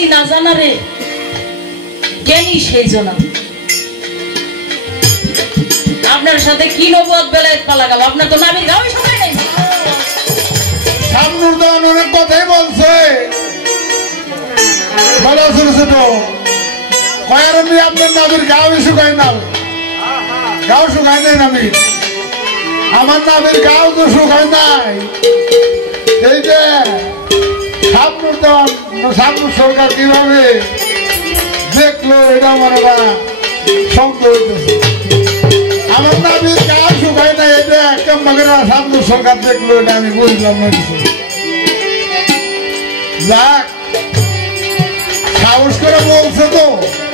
বুঝি না জানারে জ্ঞানী সেই জনা। আপনার সাথে কি নবুয়ত বেলায়েত পালা গেল? আপনার তো নাবির গাওই শোনাই নাই। শামনুর দেওয়ান অনেক কথাই বলছে, বড় ছোট ছোট কয়ার আপনার নাবির গাওই শুকায় না, গাও শুকায় নাই নাবির, আমার নাবির গাও তো শুকায় নাই। এই যে শামনুর দেওয়ান শামনুর সরকার কিভাবে দেখলো এটা আমার সন্দেহ হইতেছে। আমার নাবির গাও শুকায় নাই, এটা কেমন শামনুর সরকার দেখলো এটা আমি বুঝলাম না কিছু। যাক সাহস করে বলছে তো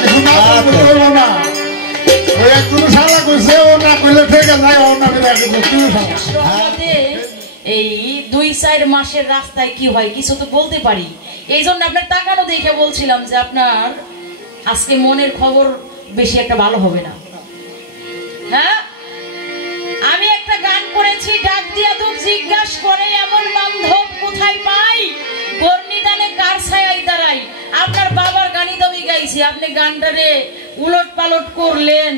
কিছু না বলবো না, ওই একটু সালা করছে, ও না করলে ঠিক আছে ও না করলে। এই 2-4 মাসের রাস্তায় কি হয় কিছু তো বলতে পারি, এই জন্য আপনার তাকানো দেখে বলছিলাম যে আপনার আজকে মনের খবর বেশি একটা ভালো হবে না। হ্যাঁ, আমি একটা গান করেছি, ডাক দিয়া দুঃখ জিজ্ঞাসা করে এমন বান্ধব কোথায় পাই, বর্ণিদানে কার ছায়ায় দাঁড়াই। আপনার বাবার গানই তো আমি গাইছি, আপনি গানটারে উলট পালট করলেন।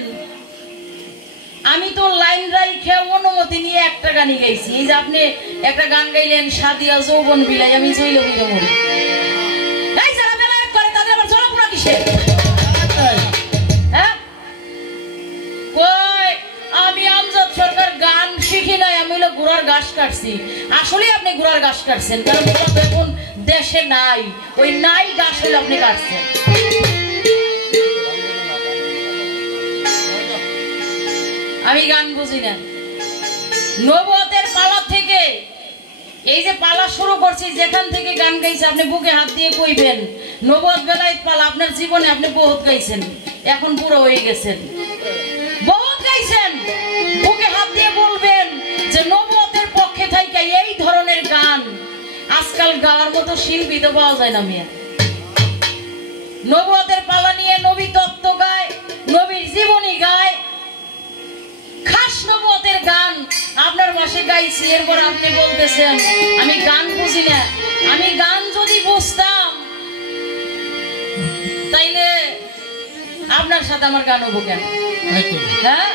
আমি তো লাইন রাইখে অনুমতি নিয়ে একটা গানই গাইছি। এই যে আপনি একটা গান গাইলেন সাদিয়া যৌবন বিলাই, আমি জইল বিলে মরি। এই যারা বেলায়েত করে তাদের আবার জ্বলাপোড়া কিসে? হ্যাঁ, কই আমি আমজাদ সরকার গান শিখি নাই, আমি হলো ঘোড়ার ঘাস কাটছি। আসলে আপনি ঘোড়ার ঘাস কাটছেন, কারণ এখন দেশে নাই, ওই নাই ঘাস হলে আপনি কাটছেন। আমি গান বুঝি না। নবুয়তের পালা থেকে এই যে পালা শুরু করছি, যেখান থেকে গান গাইছে আপনি বুকে হাত দিয়ে কইবেন নবুয়ত বেলায়েত পালা। আপনার জীবনে আপনি বহুত গাইছেন, এখন পুরো হয়ে গেছেন, বহুত গাইছেন। বুকে হাত দিয়ে বলবেন যে নবুয়তের পক্ষে থেকে এই ধরনের গান আজকাল গাওয়ার মতো শিল্পী তো পাওয়া যায় না। মেয়ে নবুয়তের পালা নিয়ে নবী তত্ত্ব গায়, নবীর জীবনী গায়, খাস নবুয়তের গান আপনার মাসে গাইছি। এরপর আপনি বলতেছেন আমি গান বুঝি না। আমি গান যদি বুঝতাম তাইলে আপনার সাথে আমার গান হবো কেন? হ্যাঁ,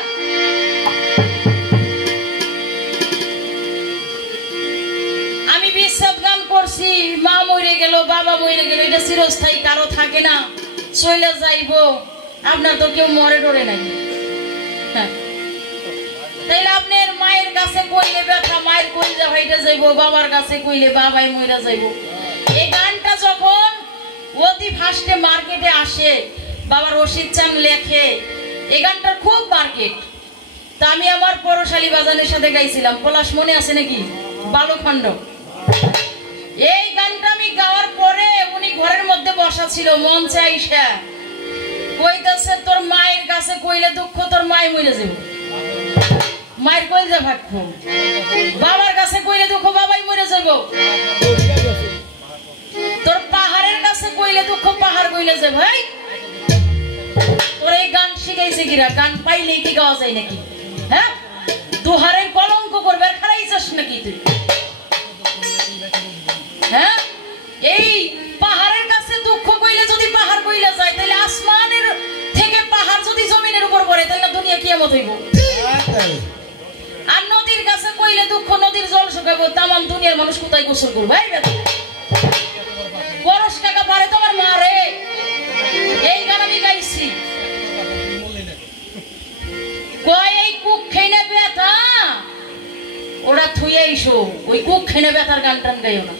আমি বিচ্ছেদ গান করছি, মা মরে গেল, বাবা মরে গেল, এটা চিরস্থায়ী, কারো থাকে না, চলে যাইবো। আপনার তো কেউ মরে ডরে নাই। হ্যাঁ, তাইলে আপনার মায়ের কাছে কইলে ব্যথা, মায়ের কইলে হইতে যাইবো, বাবার কাছে কইলে বাবাই মইরা যাইবো। এই গানটা যখন অতি ফাস্টে মার্কেটে আসে, বাবা রশিদ চাং লেখে, এই গানটার খুব মার্কেট। তা আমি আমার পরশালী বাজানের সাথে গাইছিলাম, পলাশ মনে আছে নাকি, বালুখণ্ড। এই গানটা আমি গাওয়ার পরে উনি ঘরের মধ্যে বসা ছিল, মঞ্চে আইসা কইতাছে তোর মায়ের কাছে কইলে দুঃখ, তোর মাই মরে যাবো, মায়ের কইলে ভাটবো, বাবার কাছে কইলে দুঃখ, বাবাই মরে যাবো, তোর পাহাড়ের কাছে কইলে দুঃখ, পাহাড় কইলে যাবো। ভাই তোর এই গান শিখাইছে কিরা? গান পাইলেই কি গাওয়া যায় নাকি? হ্যাঁ, দুহারের কলঙ্ক করবে খারাইছস নাকি তুই? হ্যাঁ, এই পাহাড়ের কাছে দুঃখ কইলে যদি পাহাড় কইলে যায়, তাহলে আসমানের থেকে পাহাড় যদি জমিনের উপর পড়ে তাহলে দুনিয়া কিয়ামত হইব। আর নদীর কাছে কইলে দুঃখ, নদীর জল শুকাবো, তামাম দুনিয়ার মানুষ কোথায় গোসল করবে? পরশ কাকা পারে তোমার মারে। এই গান আমি গাইছি। কয় এই কুক খেয়ে ব্যথা ওরা থুয়ে আইসো, ওই কুক খেয়ে ব্যথার গান টান গাইও না।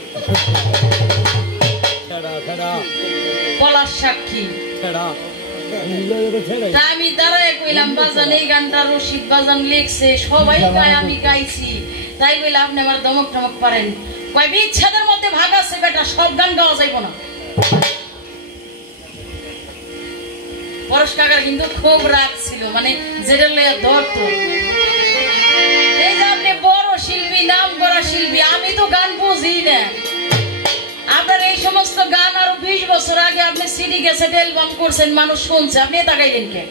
পলাশ সাক্ষী আমি দাঁড়ায় কইলাম বাজান এই গানটা রশিদ বাজান লিখছে, সবাই গায়, আমি গাইছি, তাই বলে আপনি আমার দমক টমক পারেন। কয় বিচ্ছেদের মধ্যে ভাগ আছে বেটা, সব গান গাওয়া যাইব না। পরশ কাকার কিন্তু খুব রাগ ছিল, মানে যেটা ধরতো। এই যে আপনি বড় শিল্পী, নাম করা শিল্পী, আমি তো গান বুঝি না। আপনার এই সমস্ত গান আরো 20 বছর আগে আপনি সিডি ক্যাসেট অ্যালবাম করছেন, মানুষ শুনছে, আপনি এটা গাইলেন কে?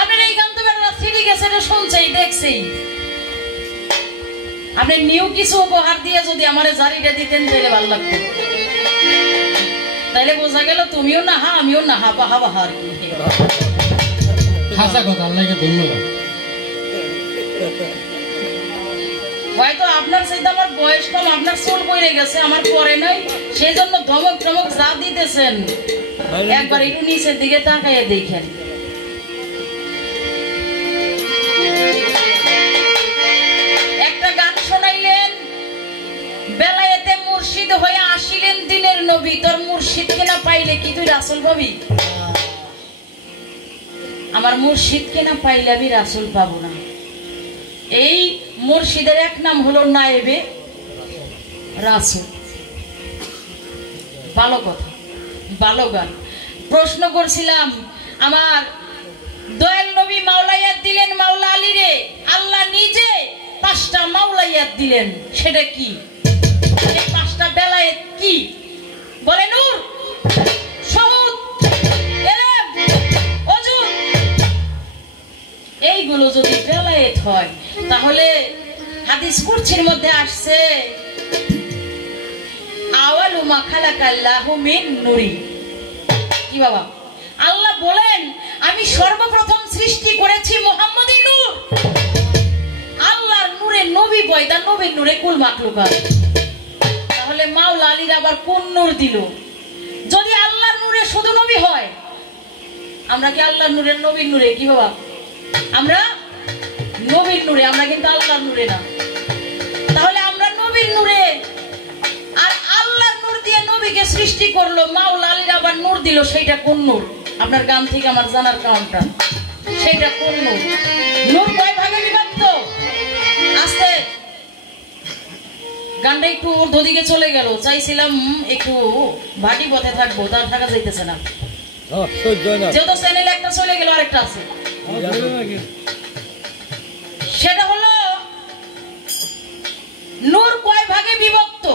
আপনার এই গান তো সিডি ক্যাসেটে শুনছেই, দেখছেই। আপনি নিউ কিছু উপহার দিয়ে যদি আমারে জারিটা দিতেন তাহলে ভালো লাগতো। তাইলে বোঝা গেল তুমিও নাহা আমিও নাহা, বাহা বাহা আর কি। হাসা কথা, আল্লাহকে ধন্যবাদ। হয়তো আপনার সাথে আমার বয়স কম, আপনার চুল পড়ে গেছে, আমার পরে নাই, সেই জন্য ধমক টমক যা দিতেছেন একবার একটু নিচের দিকে তাকাইয়ে দেখেন। একটা গান শোনাইলেন, বেলায়েতে মুর্শিদ হয়ে আসিলেন দিনের নবী, তোর মুর্শিদ কেনা পাইলে কি তুই রাসূল পাবি? আমার মুর্শিদ কেনা পাইলে আমি রাসূল পাবো না। এই মুর্শিদের এক নাম হলো নায়েবে রাসূল। ভালো কথা, ভালো গান। প্রশ্ন করছিলাম, আমার দয়াল নবী মাওলায়াত দিলেন মাওলা আলী রে, আল্লাহ নিজে 5টা মাওলায়াত দিলেন, সেটা কি? এই 5টা বেলায়েত কি? বলে নূর, শহুদ, ইলম, ওজুদ। এইগুলো যদি বেলায়েত হয়, তাহলে হাদিস কুরসির মধ্যে আসছে আওয়ালু মা খালাকাল্লাহু মিন নূরি। কি বাবা? আল্লাহ বলেন আমি সর্বপ্রথম সৃষ্টি করেছি মুহাম্মদী নূর। আল্লাহর নূরে নবী পয়দা, নবীর নূরে কুল মাখলুকাত। তাহলে মাওলা আলীর আবার কোন নূর দিল? যদি আল্লাহর নূরে শুধু নবী হয়, আমরা কি আল্লাহর নূরের নবীর নূরে? কি বাবা? আমরা নবীর নূরে, আমরা কিন্তু আল্লাহর নূরে না। তাহলে আমরা নবীর নূরে, আর আল্লাহর নূর দিয়ে নবীকে সৃষ্টি করলো, মাওলা আলীর আবার নূর দিল, সেইটা কোন নূর? আপনার গান থেকে আমার জানার কারণটা, সেইটা কোন নূর? নূর কয় ভাগে বিভক্ত? আস্তে গানটা একটু ওদিকে চলে গেল, চাইছিলাম একটু ভাটি পথে থাকবো, তার থাকা যাইতেছে না, যেহেতু চ্যানেল একটা চলে গেল আরেকটা আছে। সেটা হলো নূর কয় ভাগে বিভক্ত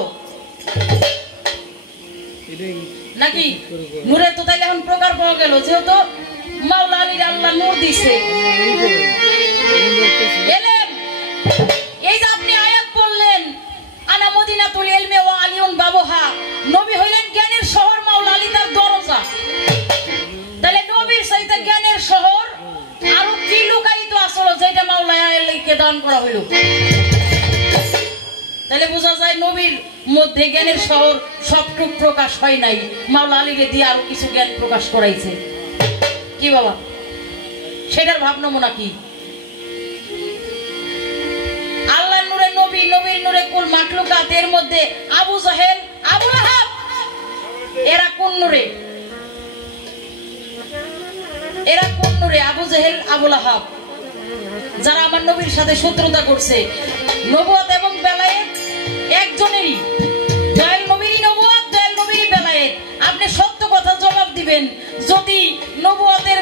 নাকি? নূরের তো তাইলে এখন প্রকার পাওয়া গেল, যেহেতু মাওলা আলীর আল্লাহ নূর দিছে। এই যে আপনি আয়াত পড়লেন, আনা মদিনাতুল ইলমি ওয়া আলিউন বাবুহা, নবী হইলেন জ্ঞানের শহর, মাওলা আলী তার দরজা। তাহলে নবীর চাইতে জ্ঞানের শহর আরো কি লুকায়িত আসলো, যেটা মাওলা আলীকে দান করা হইল? তাহলে বোঝা যায় নবীর মধ্যে জ্ঞানের শহর সবটুক প্রকাশ হয় নাই, মাওলা আলীকে দিয়ে আরো কিছু জ্ঞান প্রকাশ করাইছে। কি বাবা? সেটার ভাবনমুনা কি? আল্লাহর নূরে নবী, নবীর নূরে কুল মাখলুকাত। এর মধ্যে আবু জাহেল, আবু লাহাব, এরা কোন নূরে? এরা কোন নূরে? আবু জাহেল, আবু লাহাব, যারা আমার নবীর সাথে শত্রুতা করছে। নবুয়ত এবং বেলায়েত একজনেরই, দয়াল নবীরই নবুয়ত, দয়াল নবীরই বেলায়েত। আপনি সত্য কথা জবাব দিবেন। যদি নবুয়তের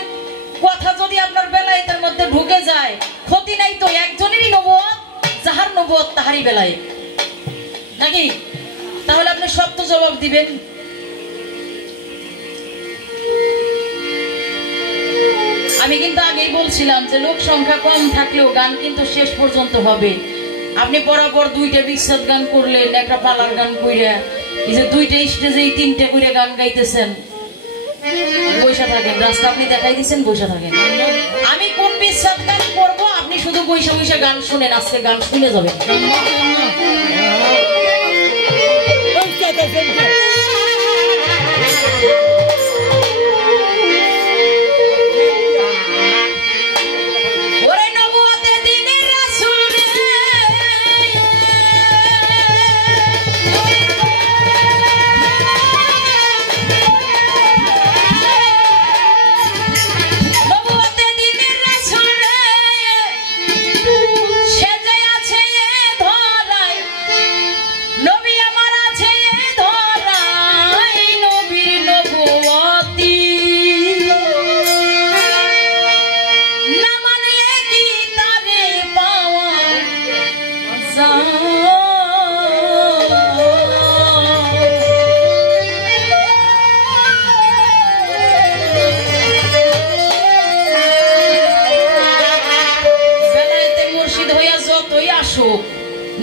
কথা যদি আপনার বেলায়েতের মধ্যে ঢুকে যায়, ক্ষতি নাই তো, একজনেরই নবুয়ত, যাহার নবুয়ত তাহারই বেলায়েত, নাকি? তাহলে আপনি সত্য জবাব দিবেন। আমি কিন্তু আগেই বলছিলাম যে লোক সংখ্যা কম থাকলেও গান কিন্তু শেষ পর্যন্ত হবে। আপনি পরাপর 2টা বিচ্ছেদ গান করলেন, একটা পালার গান কইরা, এই যে 2টা স্টেজে 3টে করে গান গাইতেছেন, বৈশা থাকেন। রাস্তা আপনি দেখাই দিচ্ছেন, বৈশা থাকেন। আমি কোন বিচ্ছেদ গান করবো আপনি শুধু বৈশা বৈশা গান শুনেন, আজকে গান শুনে যাবেন।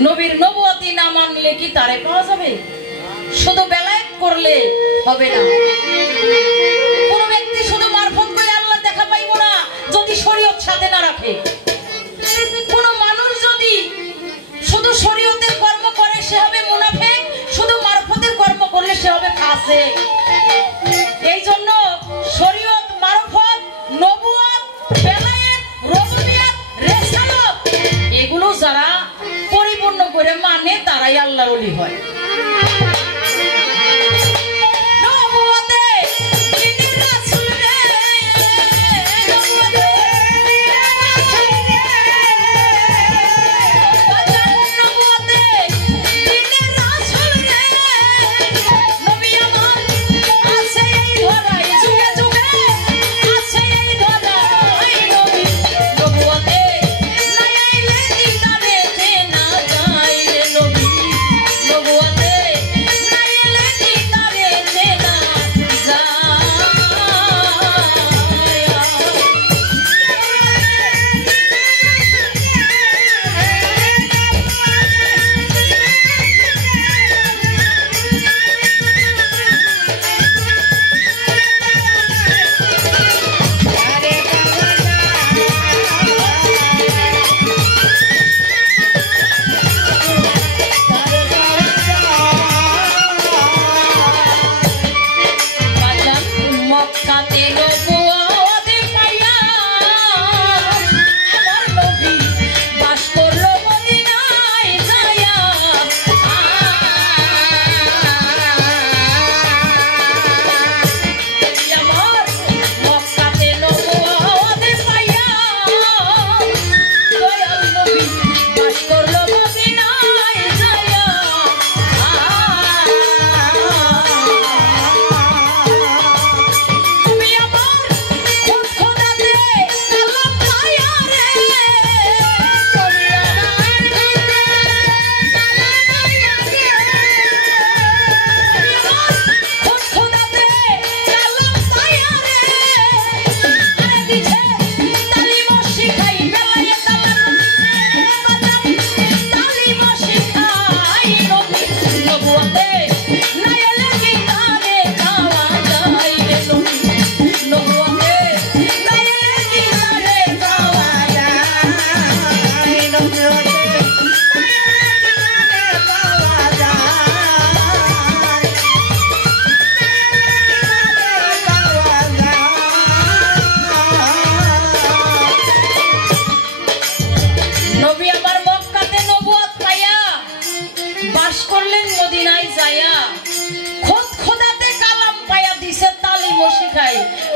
নবীর নবুয়তি না মানলে কি তারে পাওয়া যাবে? শুধু বেলায়েত করলে হবে না। কোন ব্যক্তি শুধু মারফত করে আল্লাহ দেখা পাইব না যদি শরীয়ত সাথে না রাখে। কোন মানুষ যদি শুধু শরীয়তের কর্ম করে সে হবে মুনাফিক, শুধু মারফতের কর্ম করলে সে হবে ফাসিক। এই জন্য শরীয়ত, মারফত, নবুয়ত, বেলায়েত, রুবুবিয়ত, রিসালাত এগুলো যারা পরিপূর্ণ করে মানে তারাই আল্লাহর ওলি হয়।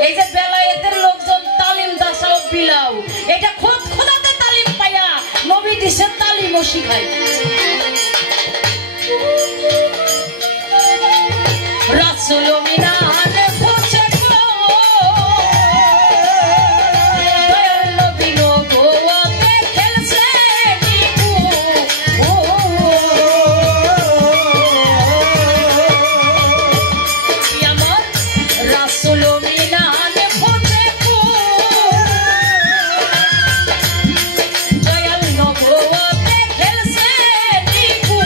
এই যে বেলায়েতের লোকজন তালিম দাসাও বিলাও, এটা খোদ খোদাতে তালিম পায়া নবী দিছে তালিমও শিখায়। রাসূল মিনানে পৌঁছে গো দয়াল নবী নবুয়তে খেলছে নিকু। আমার রাসূল মিনানে পৌঁছে গো দয়াল নবুয়তে খেলছে নিকু।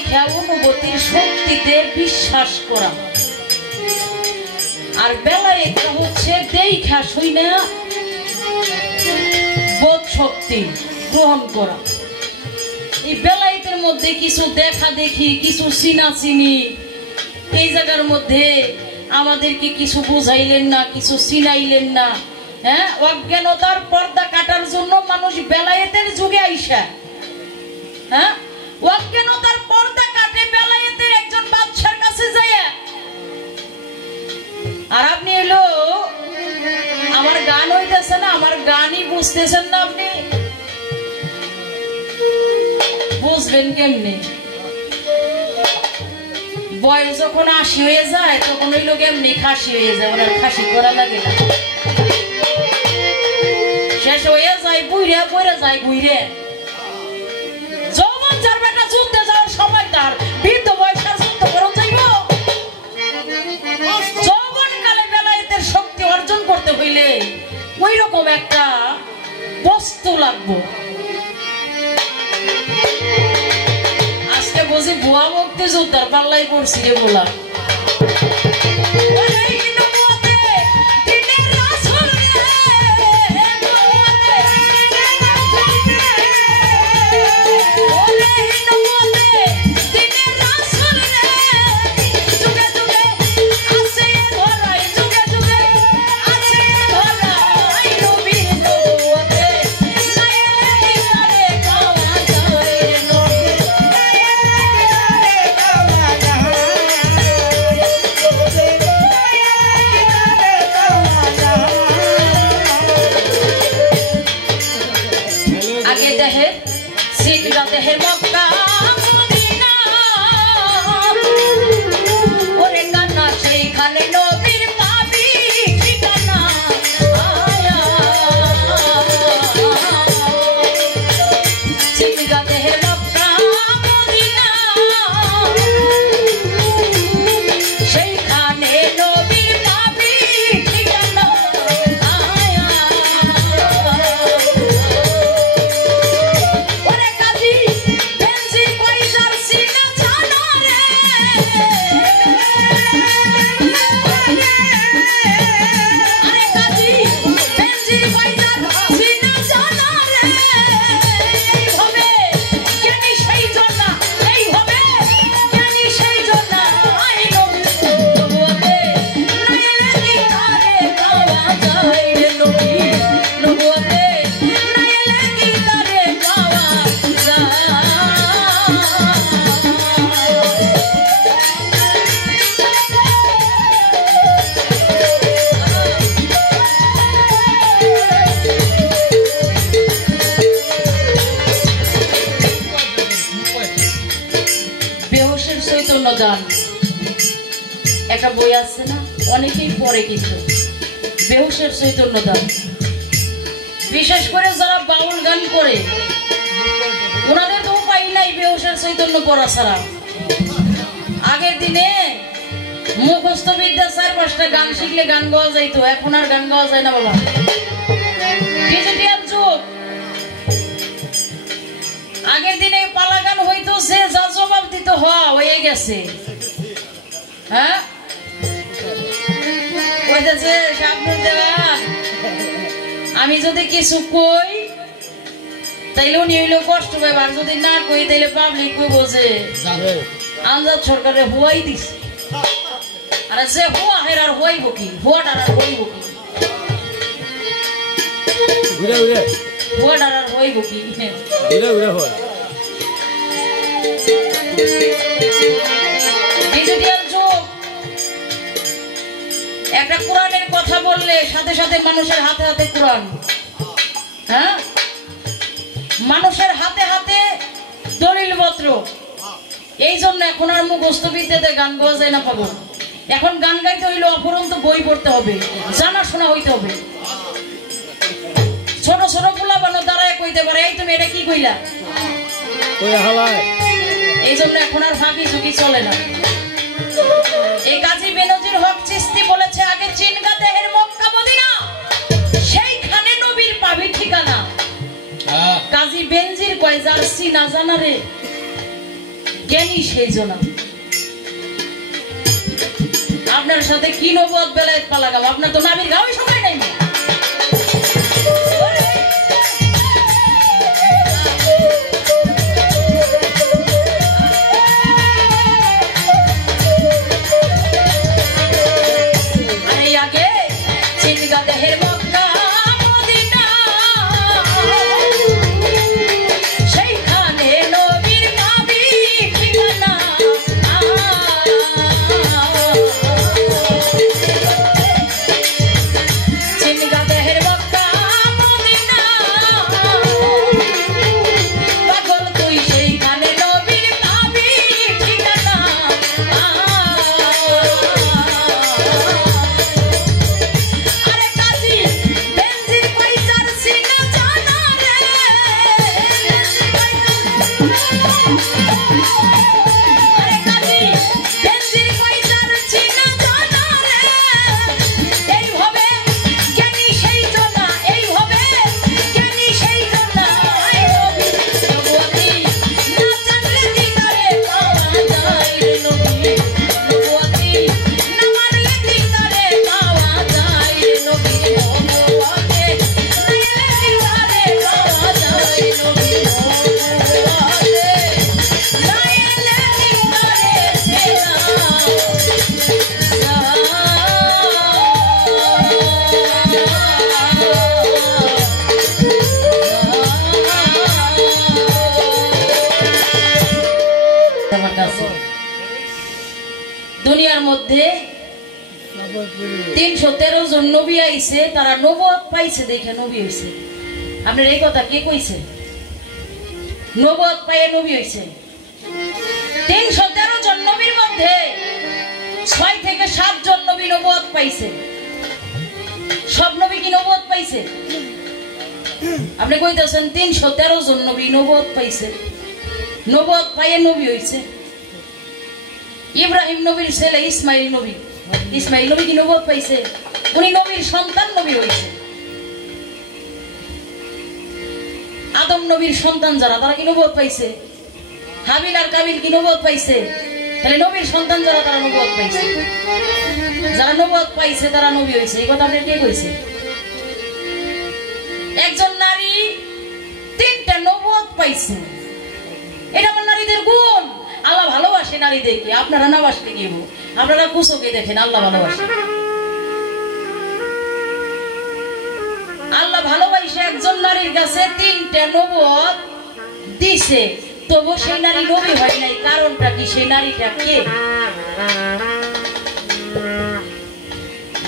দেখা অনুভূতির শক্তিতে বিশ্বাস করা, আর বেলায়েতটা হচ্ছে দেখা শুনে বোধ শক্তি গ্রহণ করা। এই বেলায়েতের মধ্যে কিছু দেখা দেখি, কিছু চিনা চিনি, এই জায়গার মধ্যে আমাদেরকে কিছু বুঝাইলেন না, কিছু চিনাইলেন না। হ্যাঁ, অজ্ঞানতার পর্দা কাটার জন্য মানুষ বেলায়েতের যুগে আইসা, হ্যাঁ, অজ্ঞানতার পর্দা কাটে বেলায়েতের একজন বাদশার কাছে যায়। আর আপনি এলো আমার গান হইতেছে না, আমার গানই বুঝতেছেন না, আপনি বুঝবেন কেমনি? বয়স যখন 80 হয়ে যায় তখন ওই লোক এমনি খাসি হয়ে যায়, ওনার খাসি করা লাগে না, শেষ হয়ে যায় বুইরে পড়ে যায় বুইরে। যৌবন যার বেটা যুদ্ধে যাওয়ার সময় তার বৃদ্ধ বয়সের যুদ্ধ করুন যাইব। যৌবন কালে বেলায়েতের শক্তি অর্জন করতে হইলে ওই রকম একটা বস্তু লাগবে। আজকে বুঝি ভুয়া মুক্তি যোদ্ধার পাল্লাই পড়ছি রে বলা। একটা বই আছে না, অনেকেই পড়ে, কিন্তু বেহুশের চৈতন্য দান, বিশেষ করে যারা বাউল গান করে ওনাদের তো উপায় নাই বেহুশের চৈতন্য পড়া ছাড়া। আগের দিনে মুখস্থ বিদ্যা 4-5টা গান শিখলে গান গাওয়া যাইতো, এখন আর গান গাওয়া যায় না বাবা, ডিজিটাল যুগ। আগের দিনে পালা গান হইতো, যে যা জবাব দিত হয়ে গেছে। হ্যাঁ, আমি যদি কিছু কই তাইলে উনি হইলো কষ্ট পাইব, আর যদি না কই তাইলে পাবলিক কইব যে আমজাদ সরকারে হুয়াই দিছে। আর যে হুয়া হের আর হইব কি, হুয়াটার আর হইব কি, হুয়াটার আর হইব কি। ডিজিটাল যুগ, একটা কোরআনের কথা বললে সাথে সাথে মানুষের হাতে হাতে কোরআন। হ্যাঁ, মানুষের হাতে হাতে দলিল পত্র। এই জন্য এখন আর মুখস্থ বিদ্যাতে গান গাওয়া যায় না পাবো। এখন গান গাইতে হইলে অপরন্ত বই পড়তে হবে, জানাশোনা হইতে হবে। ছোট ছোট পোলাপানো দাঁড়ায় কইতে পারে, এই তুমি এটা কি কইলা। এই জন্য এখন আর ফাঁকি ঝুঁকি চলে না। এই কাজী বেনজির হক চিশতি বলেছে, আগে চিনগা দেহের মক্কা মদিনা, সেইখানে নবীর পাবি ঠিকানা। কাজী বেনজির কয়, যার চিনা জানা রে জ্ঞানী সেই জন্য আপনার সাথে কি নবুয়ত বেলায়েত পালা গেল আপনার তো নাবির গাওয়াই সময় নাই দুনিয়ার মধ্যে 313 জন নবী আইছে তারা নবুয়ত পাইছে দেখে নবী হইছে আপনার এই কথা কে কইছে নবুয়ত পায়ে নবী হইছে 313 জন নবীর মধ্যে 6 থেকে 7 জন নবী নবুয়ত পাইছে সব নবী কি নবুয়ত পাইছে আপনি কইতেছেন 313 জন নবী নবুয়ত পাইছে নবুয়ত পায়ে নবী হইছে ইব্রাহিম নবীর ছেলে ইসমাইল নবী কি নবুয়ত পাইছে উনি নবীর সন্তান নবী হইছে আদম নবীর সন্তান যারা তারা কি নবুয়ত পাইছে হাবিল আর কাবিল কি নবুয়ত পাইছে তাহলে নবীর সন্তান যারা তারা নবুয়ত পাইছে যারা নবুয়ত পাইছে তারা নবী হইছে এই কথা আপনাদের কে কইছে একজন নারী 3টা নবুয়ত পাইছে এটা আমার নারীদের গুণ আল্লাহ ভালোবাসে নারীদেরকে আপনারা না বাসলে কি হবো আপনারা কুচকে দেখেন আল্লাহ ভালোবাসে আল্লাহ ভালোবাসে একজন নারীর কাছে 3টা নবুয়ত দিছে তবু সেই নারী নবী হয় নাই কারণটা কি সেই নারীটা কে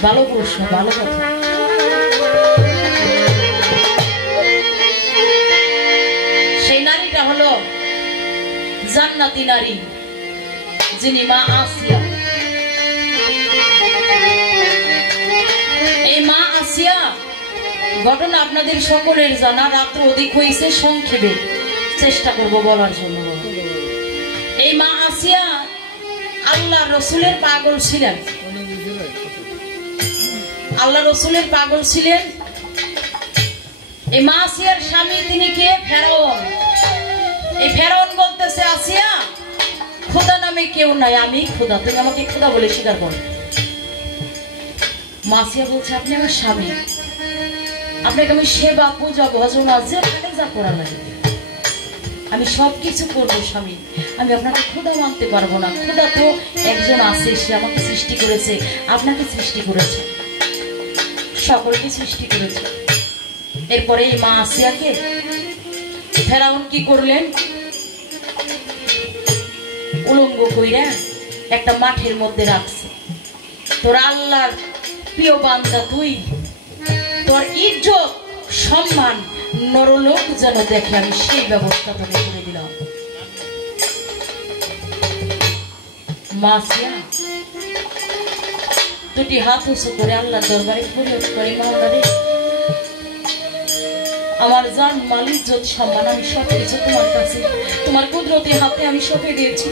ভালো প্রশ্ন ভালো কথা সেই নারীটা হলো জান্নাতি নারী যিনি মা আসিয়া এই মা আসিয়া ঘটনা আপনাদের সকলের জানা রাত্র অধিক হয়েছে সংক্ষেপে চেষ্টা করব বলার জন্য এই মা আসিয়া আল্লাহ রসুলের পাগল ছিলেন আল্লাহ রসুলের পাগল ছিলেন এই মা আসিয়ার স্বামী তিনি কে ফেরাউন এই ফেরাউন বলতেছে আসিয়া খোদা নামে কেউ নাই আমি খোদা তুমি আমাকে খোদা বলে স্বীকার করো মা আসিয়া বলছে আপনি আমার স্বামী আপনাকে আমি সেবা পূজা ভজনা যেখানে যা করা লাগে আমি সবকিছু করবো স্বামী আমি আপনাকে খোদা মানতে পারবো না খোদা তো একজন আছে সে আমাকে সৃষ্টি করেছে আপনাকে সৃষ্টি করেছে সকলকে সৃষ্টি করেছে এরপরে এই মা আসিয়াকে ফেরাউন কি করলেন উলঙ্গ কইরা একটা মাঠের মধ্যে রাখছে তোর আল্লাহর প্রিয় বান্দা তুই তোর ইজ্জত সম্মান নরলোক যেন দেখে আমি সেই ব্যবস্থা তোকে করে দিলাম মাসিয়া দুটি হাত উঁচু করে আল্লাহর দরবারে ফরিয়াদ করে মাওলা রে আমার জান মাল ইজ্জত সম্মান আমি সবকিছু তোমার কাছে তোমার কুদরতি হাতে আমি সঁপে দিয়েছি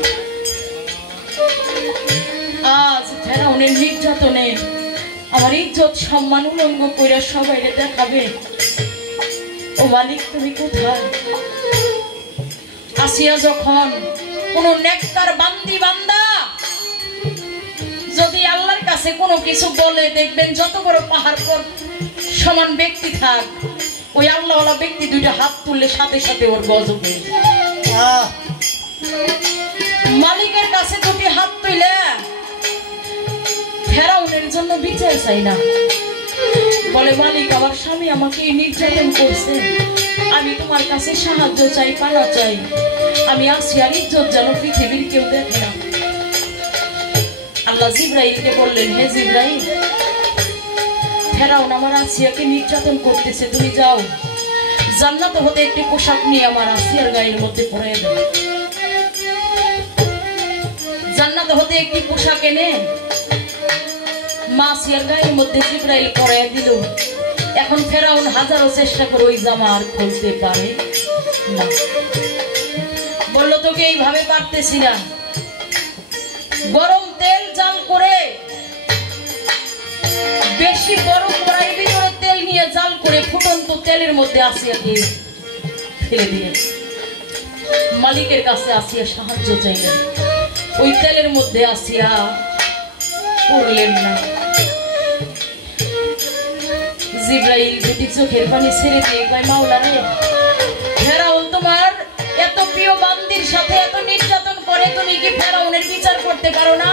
আজ ফেরাউনের নির্যাতনে আমার ইজ্জত সম্মান উলঙ্গ কইরা সবাইরে দেখাবে ও মালিক তুমি কোথায় আসিয়া যখন কোন নেককার বান্দি বান্দা যদি আল্লাহর কাছে কোনো কিছু বলে, দেখবেন যত বড় পাহাড় পর সমান ব্যক্তি থাক, ওই আল্লাহওয়ালা ব্যক্তি দুইটা হাত তুললে সাথে সাথে ওর গজব হয়ে যায়। মালিকের কাছে দুটি হাত তুলে ফেরাউনের জন্য বিচার চাই না, বলে মালিক আমার স্বামী আমাকে নির্যাতন করছে, আমি তোমার কাছে সাহায্য চাই, পানা চাই, আমি আসিয়ার ইজ্জত যেন পৃথিবীর কেউ দেখে না। আল্লাহ জিবরাইলকে বললেন, হে জিবরাইল, ফেরাউন আমার আসিয়াকে নির্যাতন করতেছে, তুমি যাও জান্নাত হতে একটি পোশাক নিয়ে আমার আসিয়ার গায়ের মধ্যে পরিয়ে দাও। জান্নাত হতে একটি পোশাক এনে মা আসিয়ার গায়ের মধ্যে জিবরাইল পরিয়ে দিল। এখন ফেরাউন হাজারো চেষ্টা করে ওই জামা আর খুলতে পারে না। বললো তোকে এইভাবে পারতেছি না, গরম তেল জাল করে বেশি গরম কড়াইয়ের ভিতরে তেল নিয়ে জাল করে ফুটন্ত তেলের মধ্যে আসিয়াকে ফেলে দিলেন। মালিকের কাছে আসিয়া সাহায্য চাইলেন, ওই তেলের মধ্যে আসিয়া পড়লেন না। জিবরাইল দুটি চোখের পানি ছেড়ে দিয়ে কয়, মাওলা রে, ফেরাউন তোমার এত প্রিয় বান্দির সাথে এত নির্যাতন করে, তুমি কি ফেরাউনের বিচার করতে পারো না?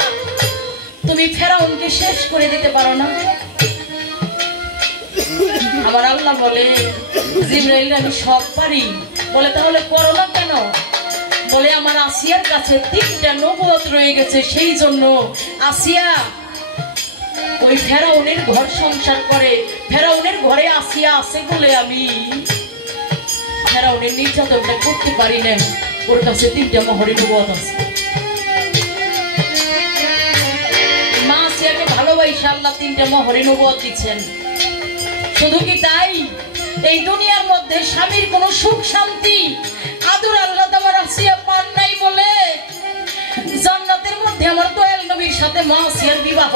তুমি ফেরাউনকে শেষ করে দিতে পারো না? আমার আল্লাহ বলে, জিবরাইল আমি সব পারি। বলে তাহলে করো না কেন? বলে আমার আসিয়ার কাছে 3টা নবুয়ত রয়ে গেছে, সেই জন্য আসিয়া ওই ফেরাউনের ঘর সংসার করে, ফেরাউনের ঘরে আসিয়া আছে বলে আমি ফেরাউনের নির্যাতনটা করতে পারি না। ওর কাছে 3টা মোহরি নবুয়ত আছে। মা আসিয়াকে ভালোবাসা আল্লাহ 3টা মোহরি নবুয়ত দিচ্ছেন। শুধু কি তাই, এই দুনিয়ার মধ্যে স্বামীর কোনো সুখ শান্তি আদর আল্লাহ আমার আসিয়া পান নাই বলে জান্নাতের মধ্যে আমার দয়াল নবীর সাথে মা আসিয়ার বিবাহ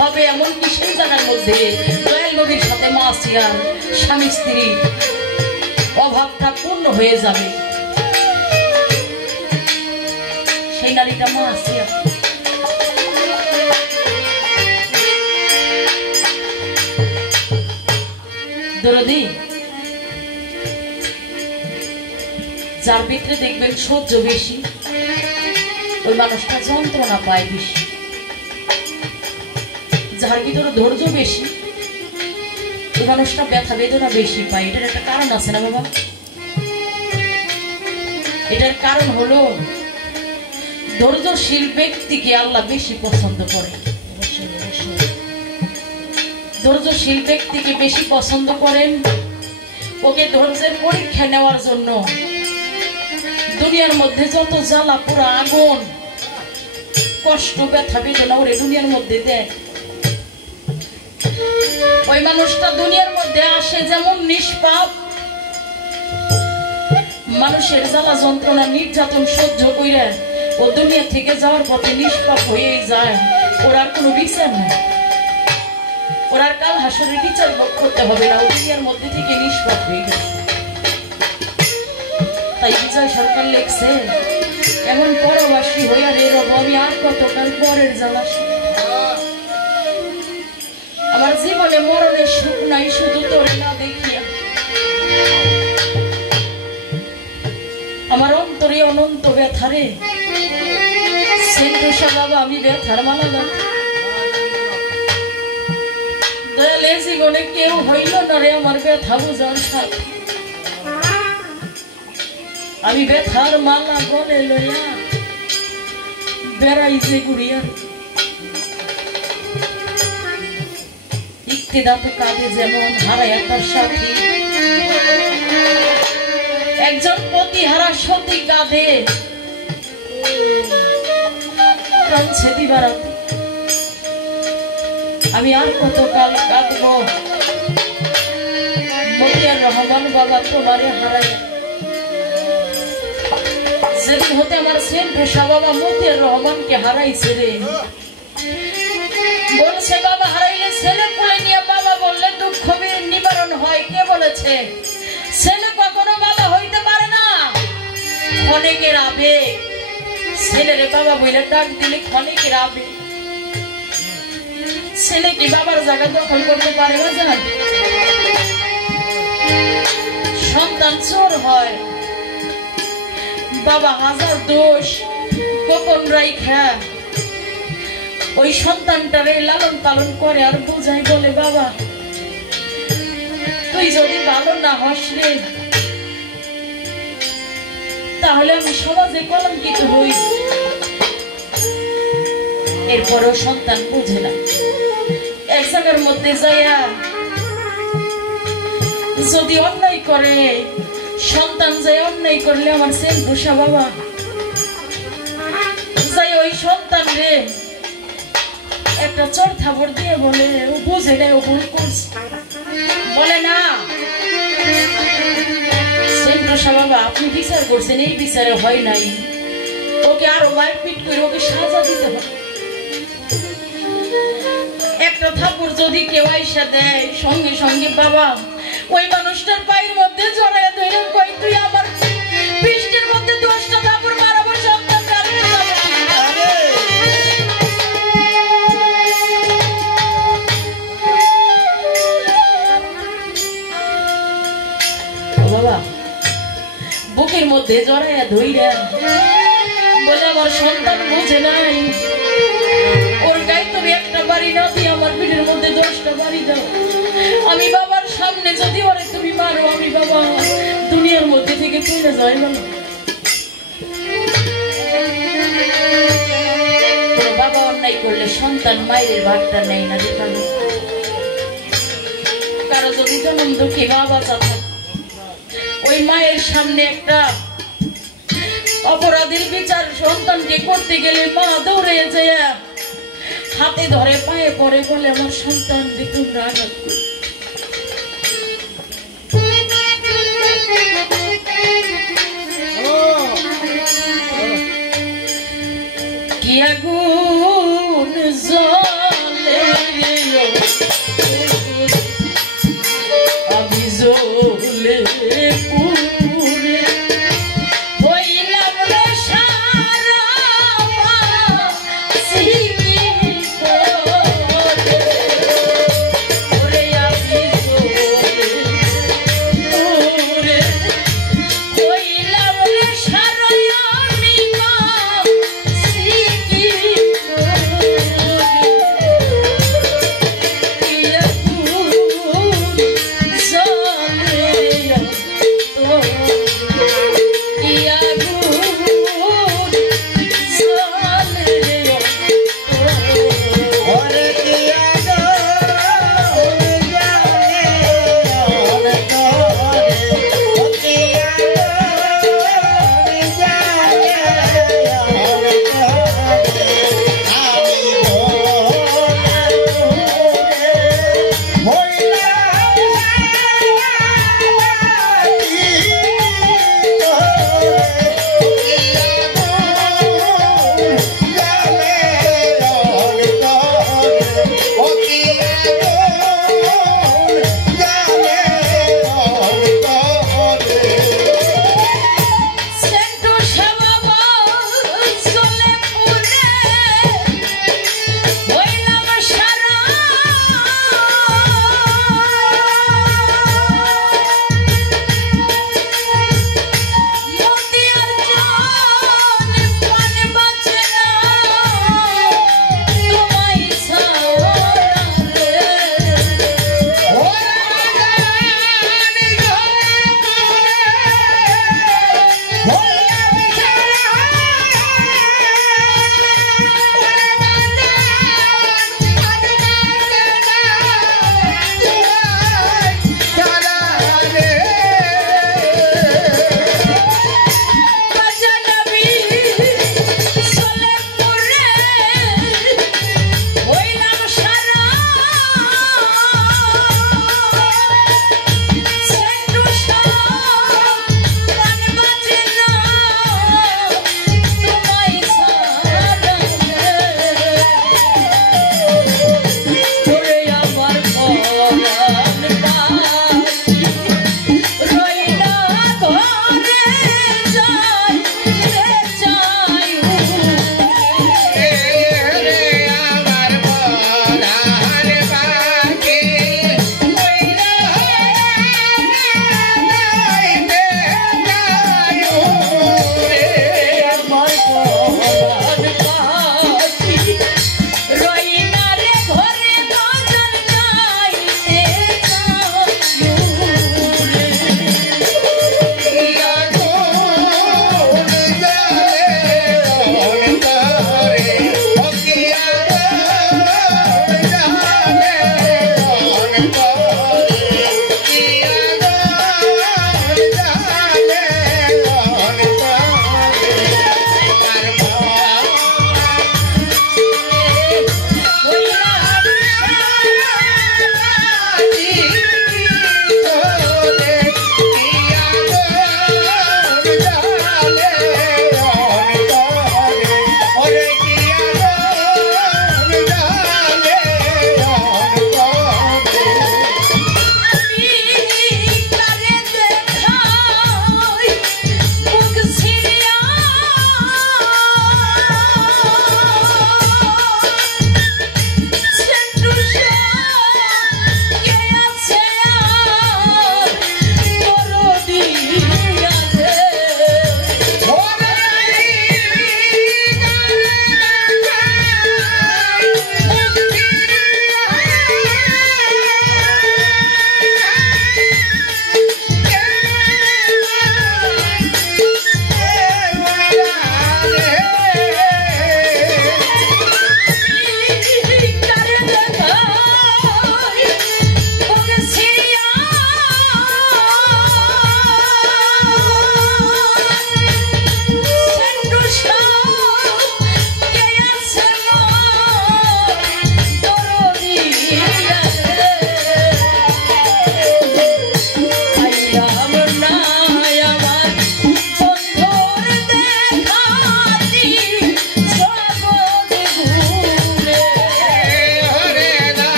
হবে, এমনকি সেই জায়গার মধ্যে দয়াল নবীর সাথে মা আসিয়ার স্বামী স্ত্রীর অভাবটা পূর্ণ হয়ে যাবে। সেই নারীটা মা আসিয়া। দরদি, যার ভিতরে দেখবেন সহ্য বেশি, ওই মানুষটা যন্ত্রণা পায় বেশি। যার ভিতরে ধৈর্য বেশি, ওই মানুষটা ব্যথা বেদনা বেশি পায়। এটার একটা কারণ আছে না বাবা? এটার কারণ হলো ধৈর্যশীল ব্যক্তিকে আল্লাহ বেশি পছন্দ করে। ধৈর্যশীল ব্যক্তিকে বেশি পছন্দ করেন, ওকে ধৈর্যের পরীক্ষা নেওয়ার জন্য দুনিয়ার মধ্যে যত জ্বালা পোড়া আগুন কষ্ট ব্যথা বেদনা ওরে দুনিয়ার মধ্যে দেয়। ওই মানুষটা দুনিয়ার মধ্যে আসে যেমন নিষ্পাপ, মানুষের জ্বালা যন্ত্রণা নির্যাতন সহ্য করে ও দুনিয়া থেকে যাওয়ার পথে নিষ্পাপ হয়েই যায়। ওর আর কোনো বিচার নেই, ওর আর কাল হাসরের বিচার করতে হবে না, ও দুনিয়ার মধ্যে থেকে নিষ্পাপ হয়ে গেছে। তাই বিজয় সরকার লেখছে, এমন পরবাসী হইয়া রে রব আমি আর কতকাল পরের জ্বালা। আমার জীবনে মরণের সুখ নাই, শুধু তোরে না দেখিয়া আমার অন্তরে অনন্ত ব্যথারে সেন্টুষা বাবা আমি ব্যথার মালা গাঁথি। দয়ালে জীবনে কেউ হইল না রে আমার ব্যথা বুঝার সাথে, আমি ব্যথার মালা গলে লইয়া বেড়াই যে ঘুরিয়া। ইক্তিদাত কাঁদে যেমন হারায় তার সাথী, একজন পতিহারা সতী কাঁদে প্রাণ ছেদি বাড়াতে। আমি আর কতকাল কাঁদবো মতিয়ার রহমান বাবা তোমারে হারায়। যেদিন হতে আমার সেন্টুষা বাবা মতিয়ার রহমানকে হারাইছে রে, বলছে বাবা হারাইলে ছেলে কোলে নিয়ে বাবা বললে দুঃখ নিবারণ হয়। কে বলেছে? ছেলে কখনো বাবা হইতে পারে না। অনেকের আবেগ ছেলেরে বাবা বইলে ডাক দিলে ক্ষণিক রাবে। ছেলে কি বাবার জায়গা দখল করতে পারে না জান? সন্তান চোর হয়, বাবা হাজার দোষ গোপন রাইখা ওই সন্তানটারে লালন পালন করে আর বোঝাই, বলে বাবা তুই যদি ভালো না হস রে তাহলে আমি সমাজে কলঙ্কিত হই। এরপরও সন্তান বুঝে না, এক জায়গার মধ্যে যাইয়া যদি অন্যায় করে, সন্তান যাই অন্যায় করলে আমার সেন পোষা বাবা যাই ওই সন্তান রে একটা চর থাপড় দিয়ে বলে ও বুঝে নেই, ও ভুল করছে। বলে না সেন পোষা বাবা আপনি বিচার করছেন, এই বিচারে হয় নাই, ওকে আরো মারপিট করে ওকে সাজা দিতে হবে। একটা থাপড় যদি কেউ আইসা দেয় সঙ্গে সঙ্গে বাবা ওই মানুষটার পায়ের মধ্যে জড়াইয়া ধরে কই তুই আমার পৃষ্ঠের মধ্যে 10টা থাপড় মারাবো সন্তান বাবা বুকের মধ্যে জড়াইয়া ধইরা বলে আমার সন্তান বুঝে নাই, ওর গায়ে তুমি একটা বাড়ি না দিয়ে আমার পিঠের মধ্যে 10টা বাড়ি দাও। আমি বাবার সামনে যদি ওরে তুমি মারো আমি বাবা দুনিয়ার মধ্যে থেকে চলে যাই না। বাবা অন্যায় করলে সন্তান মায়ের ভাগটা নেই না দেখালো। কারো যদি জন্ম দুঃখী মা বাচ্চা থাকে ওই মায়ের সামনে একটা অপরাধীর বিচার সন্তানকে করতে গেলে মা দৌড়ে যায় হাতে ধরে পায়ে পড়ে বলে আমার সন্তান দেখুন রাগাত কি আগুন জ্বলে আমি জ্বলে পুরে হইলাম রে সারা সিমি করে ওরে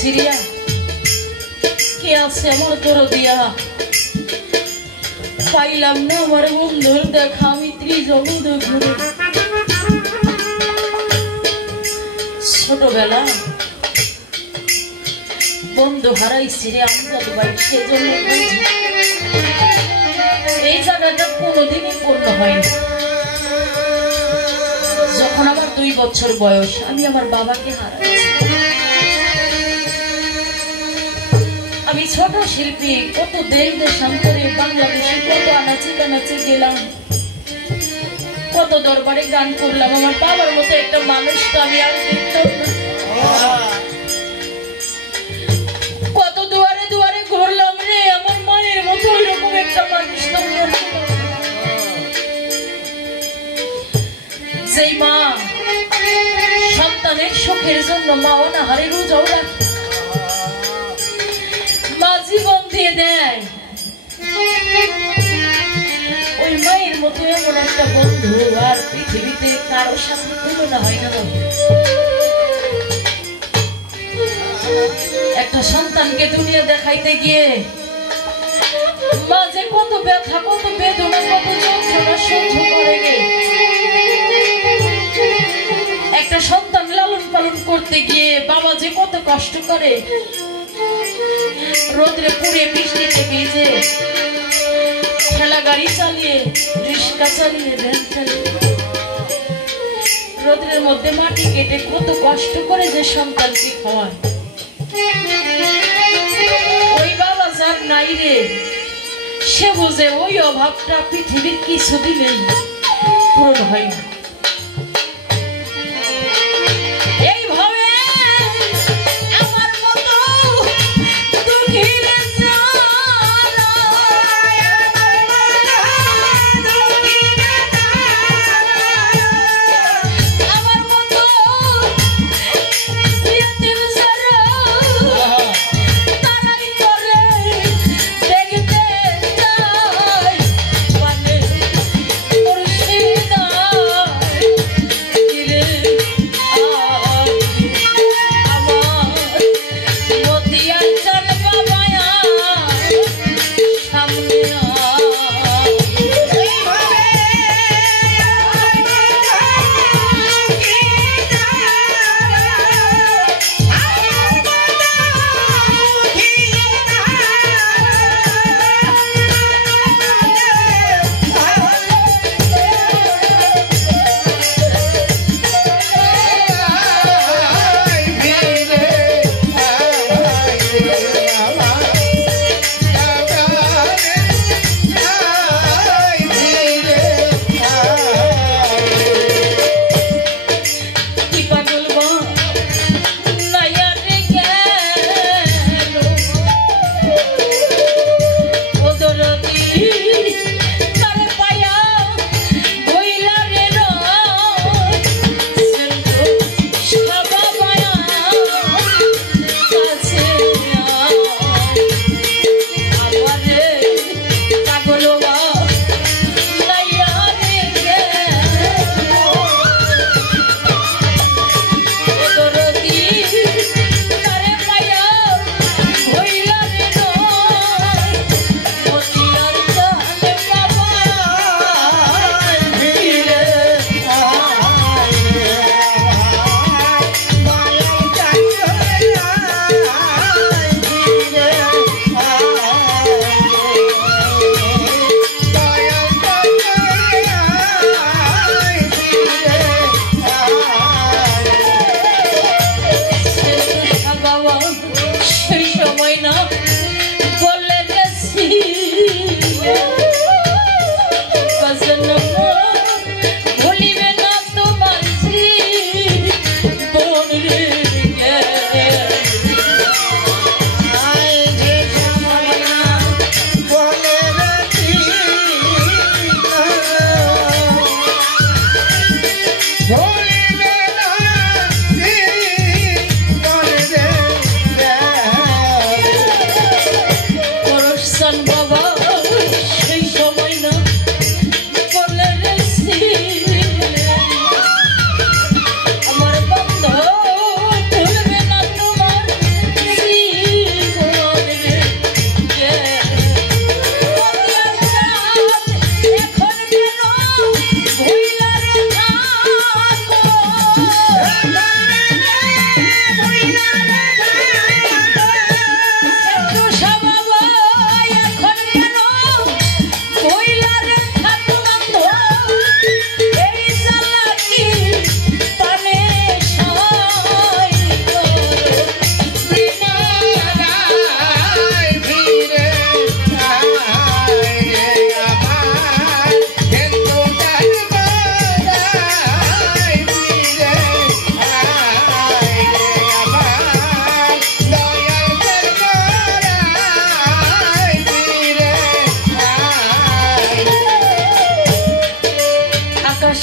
সিরিয়া কে আছে আমার দরদিয়া পাইলাম না আমার বন্ধুর দেখা আমি ত্রিজগৎ ঘুরে ছোটবেলা বন্ধু হারাইছি রে আমজাদ ভাই সেজন্য এই জায়গাটা কোনোদিনই পূর্ণ হয়নি। যখন আমার 2 বছর বয়স আমি আমার বাবাকে হারাইছি। আমি ছোট শিল্পী কত দেশ দেশান্তরে বাংলাদেশে কত আনাচে কানাচে গেলাম, কত দরবারে গান করলাম। আমার বাবার মতো একটা মানুষ তো আমি আর দেখতাম না। কত দুয়ারে দুয়ারে ঘুরলাম রে, আমার মায়ের মতো ওইরকম একটা মানুষ তো যেই মা সন্তানের সুখের জন্য মা অনাহারে রোজাও রাখে, মা জীবন দিয়ে দেয়, ওই মায়ের মতো এমন একটা বন্ধু আর পৃথিবীতে কারো সাথে তুলনা হয় না। একটা সন্তানকে দুনিয়া দেখাইতে গিয়ে মা যে কত ব্যথা, কত বেদনা, কত যন্ত্রণা সহ্য করে গে। একটা সন্তান লালন পালন করতে গিয়ে বাবা যে কত কষ্ট করে, রোদ্রে পুড়ে বৃষ্টিতে ভিজে ঠেলা গাড়ি চালিয়ে, রিক্সা চালিয়ে, ভ্যান চালিয়ে রোদ্রের মধ্যে মাটি কেটে কত কষ্ট করে যে সন্তানকে খাওয়ায়। ওই বাবা যার নাই রে, সে বুঝে ওই অভাবটা পৃথিবীর কিছু দিলেই পূরণ হয় না।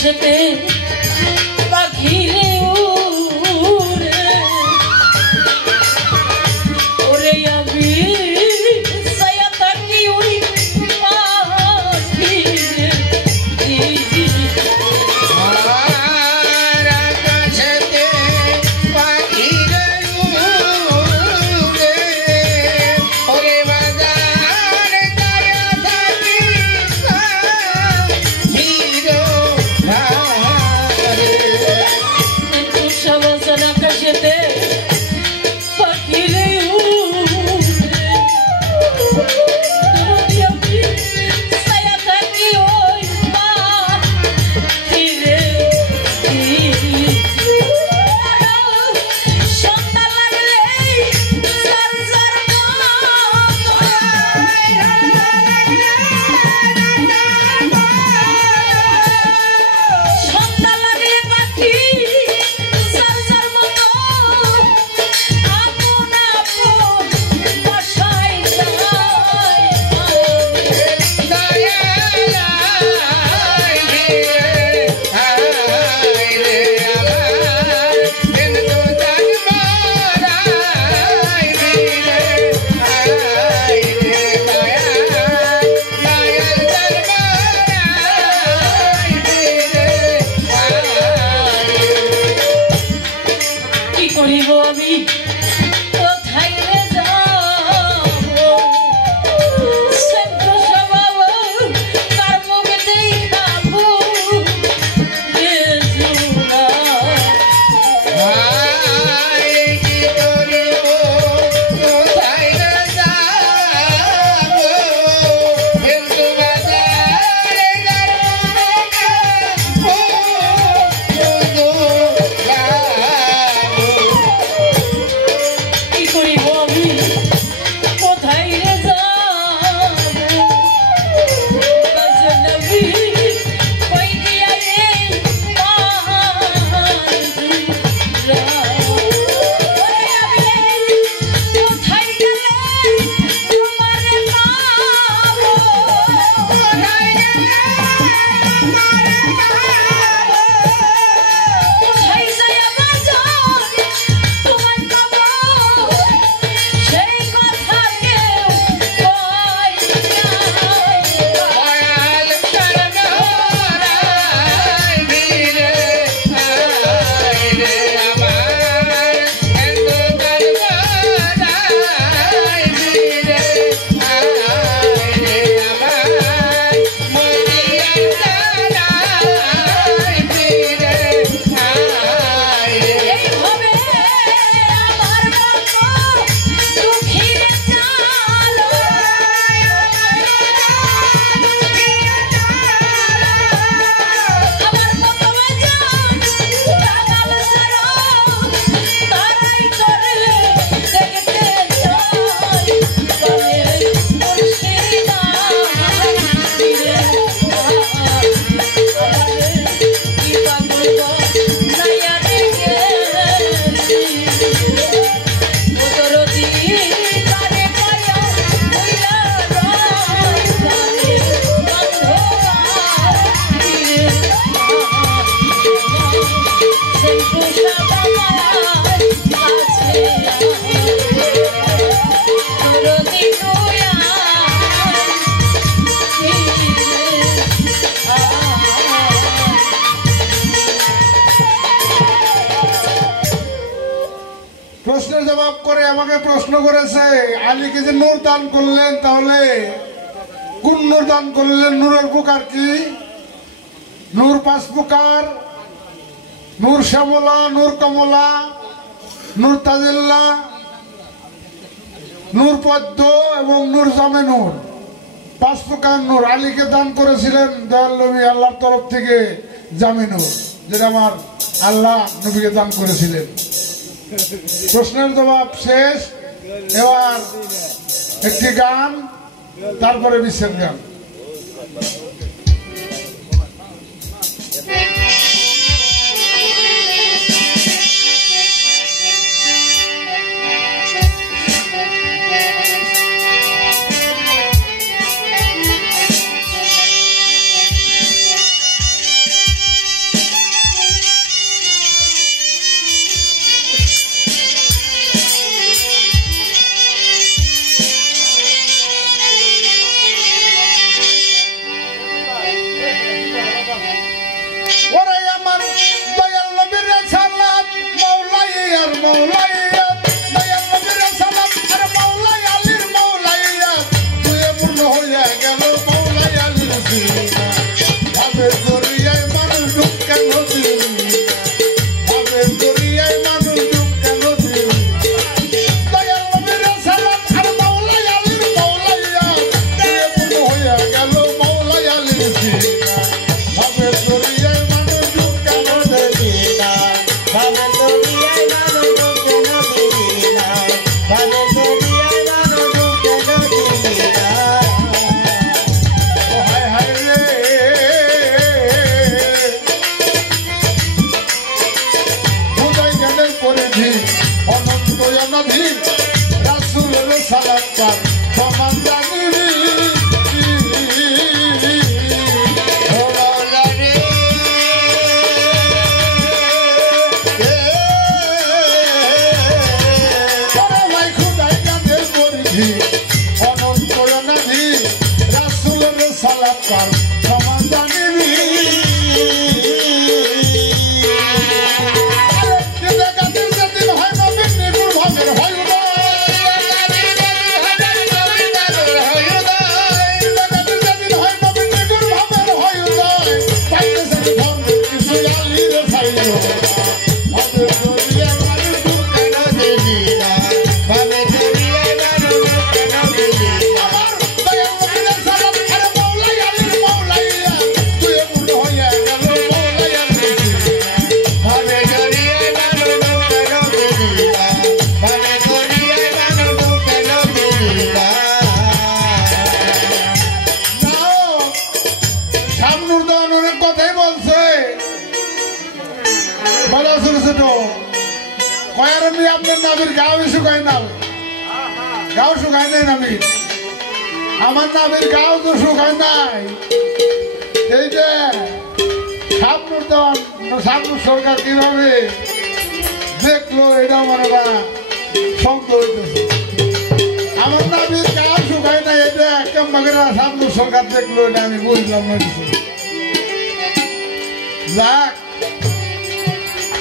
আকাশেতে পাখিরে উড়ে ওরে আমি ছায়া থাকি ওই পাখিরে প্রশ্নের জবাব করে আমাকে প্রশ্ন করেছে আলীকে যে নূর দান করলেন তাহলে কোন নূর দান করলেন? নূরের প্রকার কি? নূর 5 প্রকার: নূর শ্যামলা, নূর কমলা, নূর তাজিল্লা, নূর পদ্ম এবং নূর জামে নূর। 5 প্রকার নূর আলীকে দান করেছিলেন দয়াল নবী আল্লাহর তরফ থেকে জামে নূর, যেটা আমার আল্লাহ নবীকে দান করেছিলেন। প্রশ্নের জবাব শেষ। এবার একটি গান, তারপরে বিশ্বের গান। পার সমান জানিবি আপনার নাবির গাও শুকায় না গাও শুকায় নাই নাবির আমার নাবির গাও তো শুকায় নাই এই যে শামনুর সরকার কিভাবে দেখলো এটা মনে করা শব্দ হইতেছে আমার নাবির গাও শুকায় নাই এটা কেমন করে শামনুর সরকার দেখলো এটা আমি বুঝলাম না যাক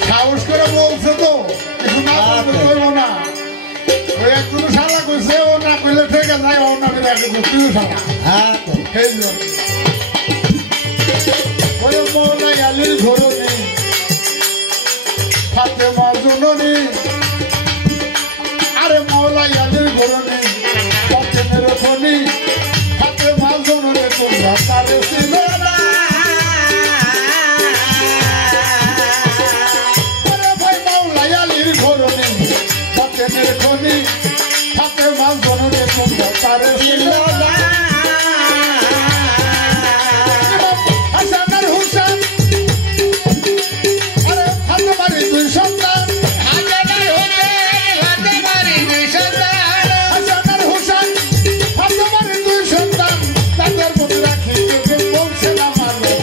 সাহস করে বলছে তো কিছু না করবো না ওই একটু সালা করছে ও না করলে ঠিক আছে ও না করে তুই সালা সেই জন্য ওই মৌলাই আলির ঘরনি হাতে মাজুনি আরে মৌলাই আলির ঘরনি হাতে মেরোনি হাতে মাজুনি তোমরা তারে ছিল না হাতে মাছ ধরে তোমরা পারে হাসান হুসেন আরে হাতে মারি দুই সন্তান হাসান হুসেন হাতে মারি দুই সন্তান তাদের মধ্যে রাখি বলছে না মানুষ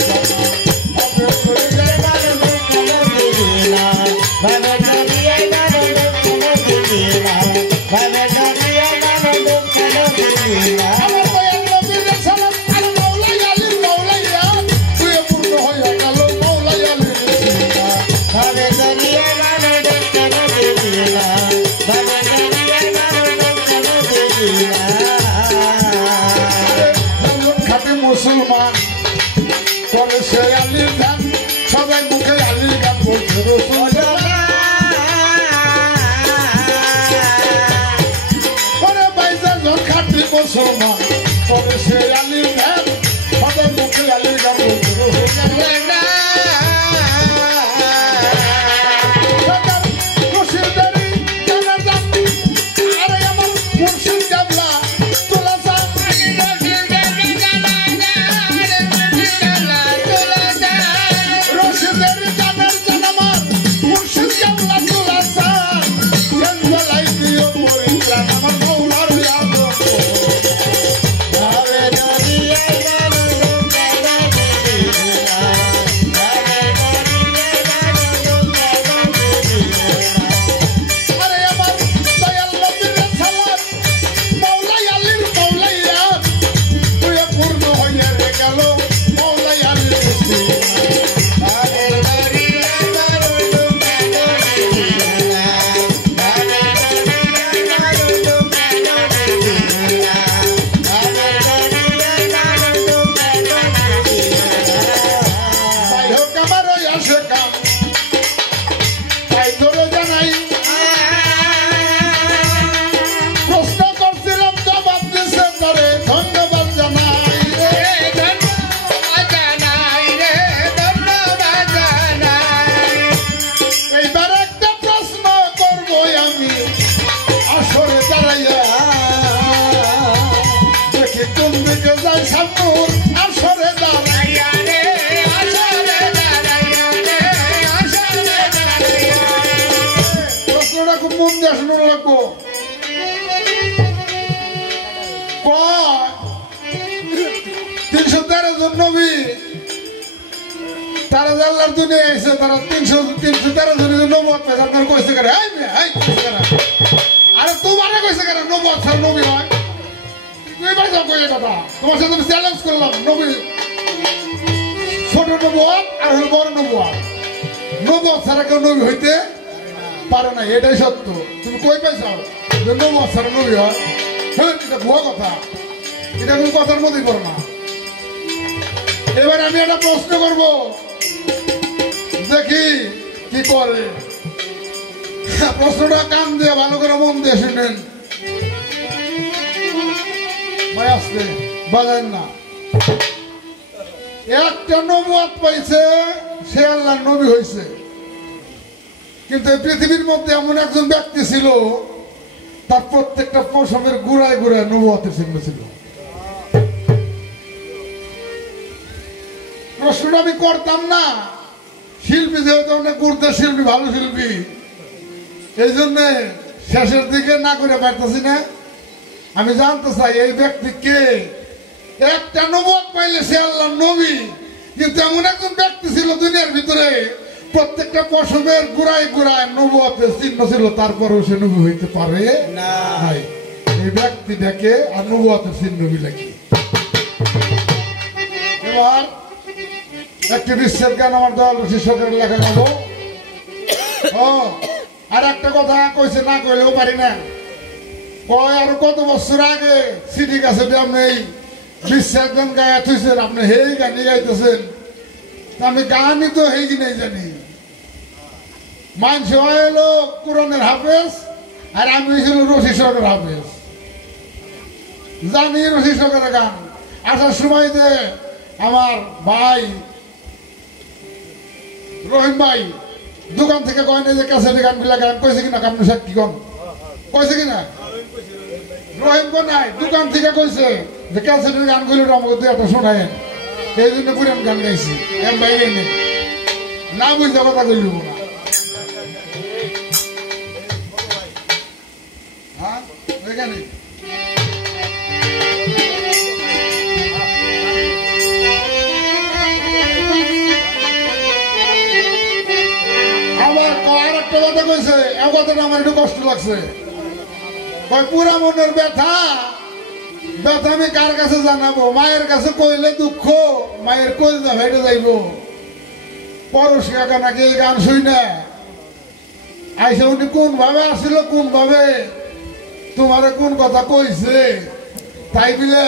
মুসলমান করে সে আলির গান সবাই মুখে আলির গান বলছে করে বাইজার জন খাটি মুসলমান করে সে আলির গান সবাই মুখে আলির গান বলছে তারা আল্লাহর দুনিয়ায় এসে তারা 313 জনের নবুয়ত পেয়েছে আপনার কইছে করে আরে তোমারে কইছে করে নবুয়ত ছাড়া নবী হয় তুই ভাই যাও কই কথা তোমার সাথে আমি চ্যালেঞ্জ করলাম নবী ছোট নবুয়ত আর হলো বড় নবুয়ত নবুয়ত ছাড়া কেউ নবী হইতে পারে না এটাই সত্য তুমি কই পাইছাও যে নবুয়ত ছাড়া নবী হয় হ্যাঁ এটা ভুয়া কথা এটা কোনো কথার মধ্যেই পড়ে না এবার আমি একটা প্রশ্ন করব দেখি কি করে প্রশ্নটা কান দিয়ে ভালো করে মন দিয়ে শুনেন ভাই আসতে বাজান না একটা নবুয়ত পাইছে সে আল্লাহর নবী হয়েছে কিন্তু এই পৃথিবীর মধ্যে এমন একজন ব্যক্তি ছিল তার প্রত্যেকটা পশমের গুড়ায় গুড়ায় নবুয়তের চিহ্ন ছিল প্রশ্নটা আমি করতাম না শিল্পী যেহেতু অনেক গুরুত্ব শিল্পী ভালো শিল্পী এই জন্য শেষের দিকে না করে পারতেছি না আমি জানতে চাই এই ব্যক্তি কে একটা নবুয়ত পাইলে সে আল্লাহর নবী কিন্তু এমন একজন ব্যক্তি ছিল দুনিয়ার ভিতরে প্রত্যেকটা পশমের গুড়ায় গুড়ায় নবুয়তের চিহ্ন ছিল তারপরেও সে নবী হইতে পারে না এই ব্যক্তিটাকে আর নবুয়তের চিহ্ন মিলে কি এবার একটি বিশ্বের গান আমার দয়াল শিক্ষকের লেখা গেল ও আর একটা কথা কইছে না কইলেও পারি না কয় আর কত বছর আগে সিডি কাছে আপনি এই বিশ্বের গান গায়ে থুইছেন আপনি হেই গানই গাইতেছেন আমি গানই তো হেই কিনেই জানি মানুষ হলো কোরআনের হাফেজ আর আমি হয়েছিল রশি সরকার হাফেজ জানি রশি সরকারের গান আসার সময় যে আমার ভাই রহিম ভাই দোকান থেকে কয় না যে ক্যাসেটে গানগুলা গান কইছে কিনা আপনি সাক্ষী কন কইছে কিনা রহিম কো নাই দোকান থেকে কইছে যে ক্যাসেটের গানগুলো আমাকে দুই একটা শোনায়েন এই জন্য পুরান গান গাইছি এম ভাই নেই না বুঝতে কথা কইল না হ্যাঁ ওইখানে কথা কইছে এই কথাটা আমার একটু কষ্ট লাগছে পুরা মনের ব্যথা ব্যথা আমি কার কাছে জানাবো মায়ের কাছে কইলে দুঃখ মায়ের কইলে ভেটে যাইব পরশ কাকা নাকি এই গান শুই না আইসা উনি কোন ভাবে আসছিল কোন ভাবে তোমারে কোন কথা কইছে তাই বিলে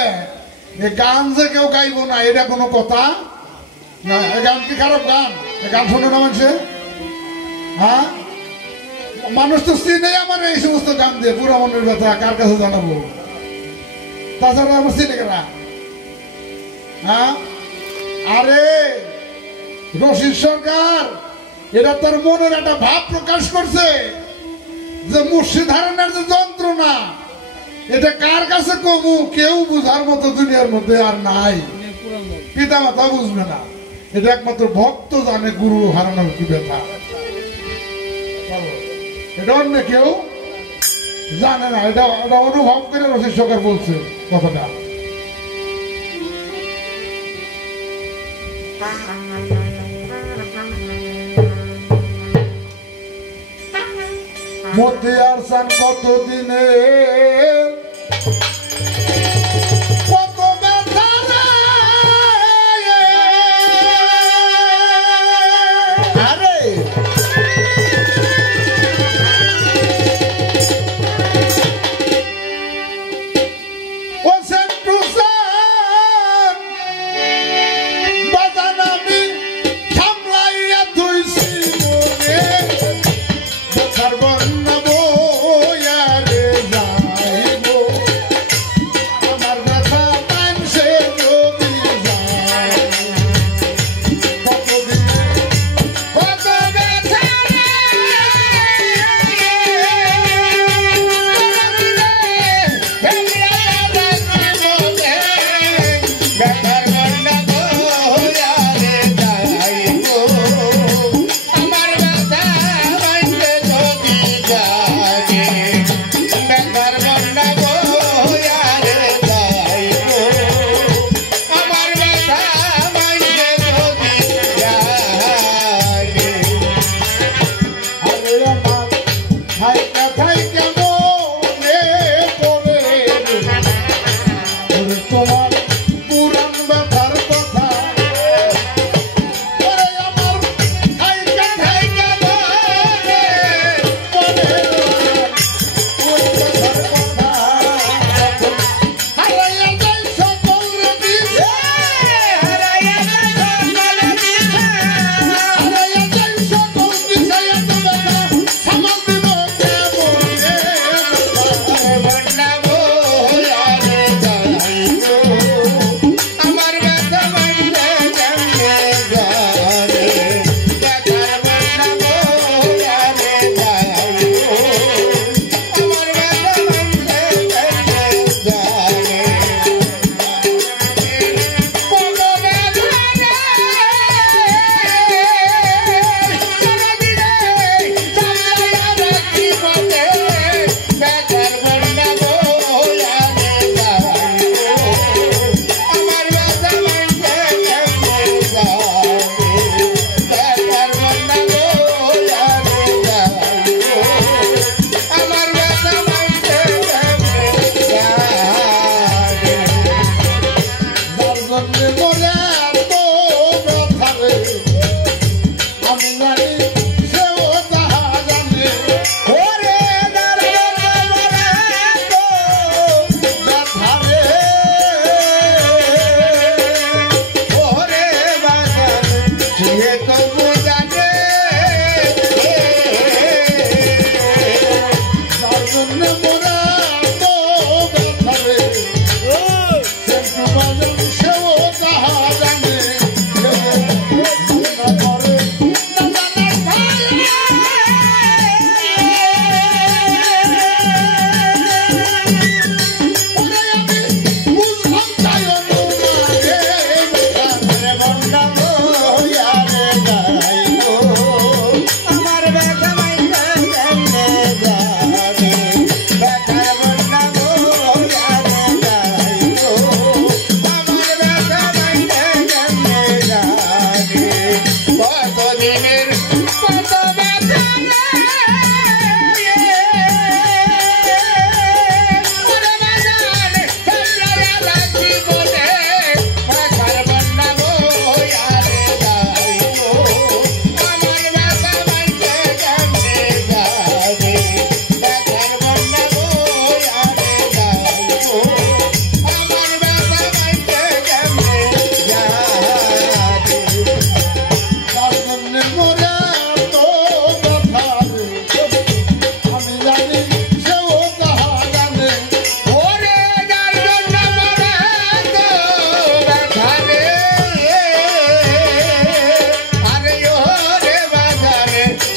এই গান যে কেউ গাইব না এটা কোনো কথা না এই গান কি খারাপ গান এই গান শোনো না মানুষে হ্যাঁ মানুষ তো চিনে আমার এই সমস্ত গান দিয়ে পুরা মনের ব্যথা কার কাছে জানাবো তাছাড়া আমার চিনে কেনা হ্যাঁ আরে রশিদ সরকার এটা তার মনের একটা ভাব প্রকাশ করছে যে মুর্শিদ হারানোর যে যন্ত্রণা এটা কার কাছে কমু কেউ বুঝার মতো দুনিয়ার মধ্যে আর নাই পিতা মাতা বুঝবে না এটা একমাত্র ভক্ত জানে গুরু হারানোর কি ব্যথা এটা অন্য কেউ জানে না এটা অনুভব করে রশিদ সরকার বলছে কথাটা মতিয়ার সান কত দিনে কত ব্যথা আরে Carbon na boya re jaibo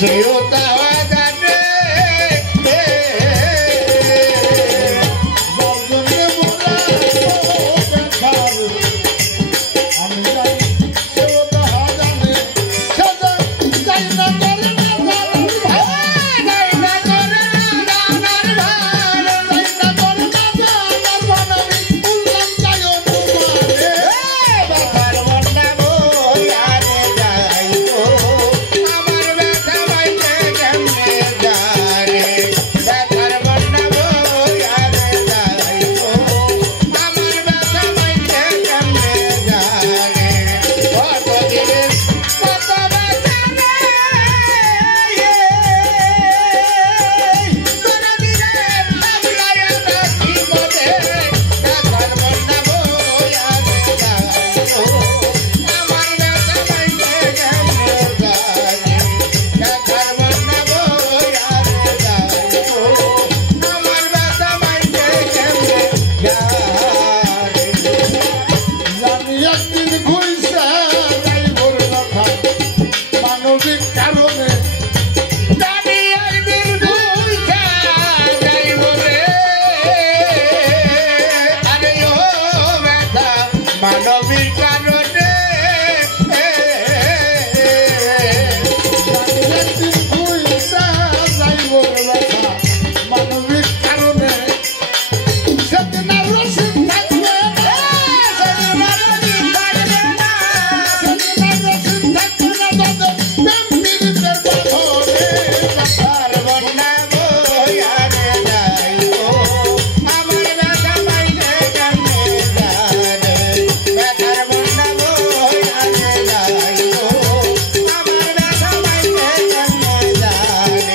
কেউ তাওয়া জানে বজনে মোরা দেখার আমি জানি কেউ তাহা জানে সেটা যাই না করে না যাই না করে না যাই না করে না মানবী উল্লাম যায় তোমারে বাবার বন্যা বয়ারে যাইতো আমার ব্যথা বাইতে কেমনে যারে ব্যথার বন্যা বয়ারে যাইতো আমার ব্যথা বাইতে কেমনে যারে কত দিনের কত ব্যথা তোরা দিনের লাভলায় রাখি মনে ব্যথার বন্যা বয়ারে যাইতো আমার ব্যথা বাইতে কেমনে যারে ব্যথার বন্যা বয়ারে যাইতো আমার ব্যথা বাইতে কেমনে যারে জানি একদিন ঘুরছে যাইবর কথা মানবিক কারণে জানি একদিন ঘুরছে যাইব রে আরে ও ব্যথা মানবিক কারণে জানি একদিন ঘুরছে যাইবর কথা মানবিক কারণে সেদিন আর রসিদ থাকবে না সেদিন আর রসিদ থাকবে না সেদিন আর রসিদ থাকবে না তাদের প্রেম পীড়িতের বাঁধনে ব্যথার বন্যা বয়ারে যাইতো আমার ব্যথা বাইতে কেমনে যারে ব্যথার বন্যা বয়ারে যাইতো আমার ব্যথা বাইতে কেমনে যারে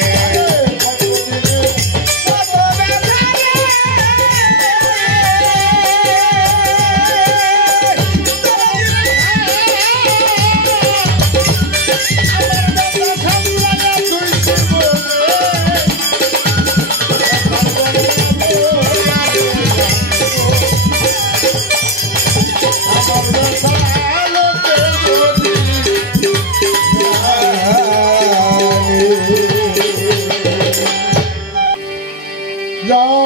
কত ব্যথা Yeah.